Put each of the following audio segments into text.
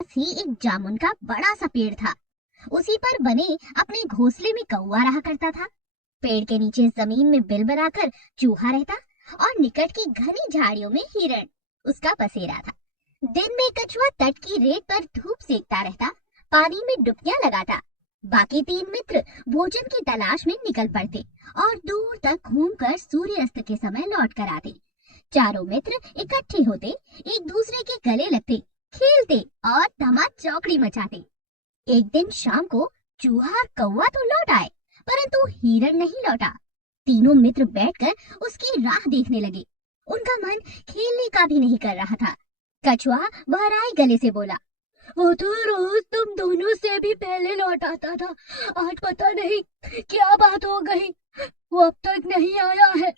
ही एक जामुन का बड़ा सा पेड़ था। उसी पर बने अपने घोंसले में कौवा रहा करता था। पेड़ के नीचे जमीन में बिल बनाकर चूहा रहता और निकट की घनी झाड़ियों में हिरण उसका बसेरा था। दिन में कछुआ तट की रेत पर धूप सेकता रहता, पानी में डुबकियां लगाता। बाकी तीन मित्र भोजन की तलाश में निकल पड़ते और दूर तक घूमकर सूर्यास्त के समय लौट कर आते। चारों मित्र इकट्ठे होते, एक दूसरे के गले लगते, खेलते और धमा चौकड़ी मचाते। एक दिन शाम को चूहा और कौवा तो लौट आए, परंतु हिरण नहीं लौटा। तीनों मित्र बैठकर उसकी राह देखने लगे। उनका मन खेलने का भी नहीं कर रहा था। कछुआ बहराए गले से बोला, वो तो रोज तुम दोनों से भी पहले लौट आता था, आज पता नहीं क्या बात हो गई, वो अब तक नहीं आया है।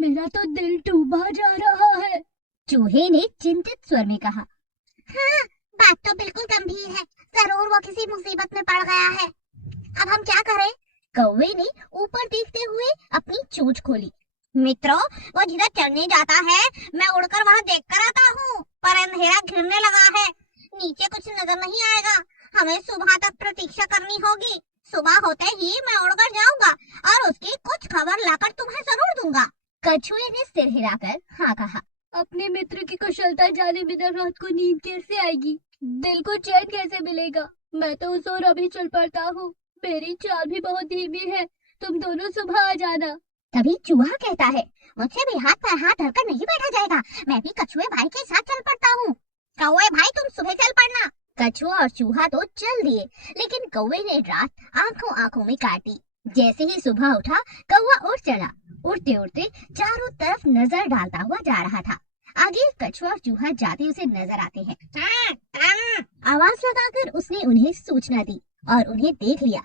मेरा तो दिल डूबा जा रहा है। चूहे ने चिंतित स्वर में कहा, हाँ, बात तो बिल्कुल गंभीर है, जरूर वो किसी मुसीबत में पड़ गया है। अब हम क्या करें? कौवे ने ऊपर देखते हुए अपनी चोंच खोली। मित्रों, वो जिधर चढ़ने जाता है, मैं उड़कर वहां देखकर आता हूँ, पर अंधेरा घिरने लगा है, नीचे कुछ नजर नहीं आएगा। हमें सुबह तक प्रतीक्षा करनी होगी। सुबह होते ही मैं उड़कर जाऊंगा और उसकी कुछ खबर लाकर तुम्हें जरूर दूंगा। कछुए ने सिर हिलाकर हाँ कहा। अपने मित्र की कुशलता जाने बिना रात को नींद कैसे आएगी? दिल को चैन कैसे मिलेगा? मैं तो उस ओर अभी चल पड़ता हूँ। मेरी चाल भी बहुत धीमी है, तुम दोनों सुबह आ जाना। तभी चूहा कहता है, मुझसे भी हाथ पर हाथ धरकर नहीं बैठा जाएगा, मैं भी कछुए भाई के साथ चल पड़ता हूँ। कौवे भाई तुम सुबह चल पड़ना। कछुआ और चूहा तो चल दिए, लेकिन कौवे ने रात आंखों आंखों में काटी। जैसे ही सुबह उठा, कौवा उड़ चला। उड़ते उड़ते चारों तरफ नजर डालता हुआ जा रहा था। आगे कछुआ और चूहा जाते उसे नजर आते हैं। आवाज लगाकर उसने उन्हें सूचना दी और उन्हें देख लिया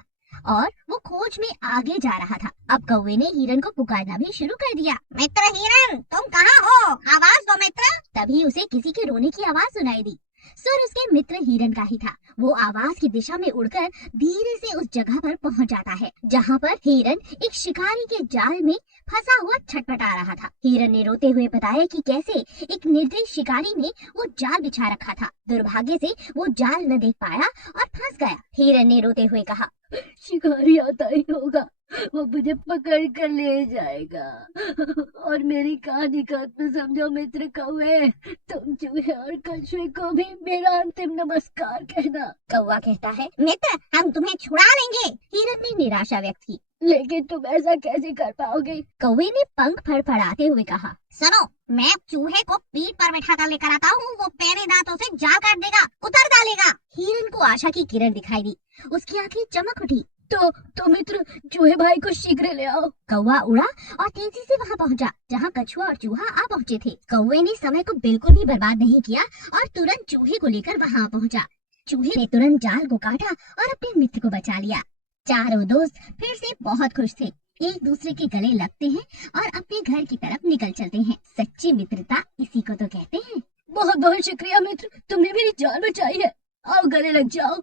और वो खोज में आगे जा रहा था। अब कौवे ने हिरण को पुकारना भी शुरू कर दिया। मित्र हिरण, तुम कहाँ हो? आवाज दो मित्र। तभी उसे किसी के रोने की आवाज सुनाई दी। सुर उसके मित्र हिरण का ही था। वो आवाज की दिशा में उड़कर धीरे से उस जगह पर पहुंच जाता है जहां पर हिरण एक शिकारी के जाल में फंसा हुआ छटपटा रहा था। हिरण ने रोते हुए बताया कि कैसे एक निर्दयी शिकारी ने वो जाल बिछा रखा था। दुर्भाग्य से वो जाल न देख पाया और फंस गया। हिरण ने रोते हुए कहा, शिकारी आता ही होगा, वो मुझे पकड़ कर ले जाएगा और मेरी कहानी का अंत समझो मित्र कौवे। तुम चूहे और कछुए को भी मेरा अंतिम नमस्कार कहना। कौवा कहता है, मित्र हम तुम्हें छुड़ा लेंगे। हिरण ने निराशा व्यक्त की। लेकिन तुम ऐसा कैसे कर पाओगे? कौवे ने पंख फड़फड़ाते हुए कहा, सुनो, मैं चूहे को पीठ पर बैठा कर लेकर आता हूँ, वो पैरे दांतों से जाल काट देगा, उतर डालेगा। हिरण को आशा की किरण दिखाई दी, उसकी आंखें चमक उठी। तो मित्र चूहे भाई को शीघ्र ले आओ। कौवा उड़ा और तेजी से वहां पहुंचा जहां कछुआ और चूहा आ पहुंचे थे। कौवे ने समय को बिल्कुल भी बर्बाद नहीं किया और तुरंत चूहे को लेकर वहां पहुंचा। चूहे ने तुरंत जाल को काटा और अपने मित्र को बचा लिया। चारों दोस्त फिर से बहुत खुश थे, एक दूसरे के गले लगते हैं और अपने घर की तरफ निकल चलते हैं। सच्ची मित्रता इसी को तो कहते हैं। बहुत बहुत शुक्रिया मित्र, तुमने मेरी जान बचाई है। आओ गले लग जाओ।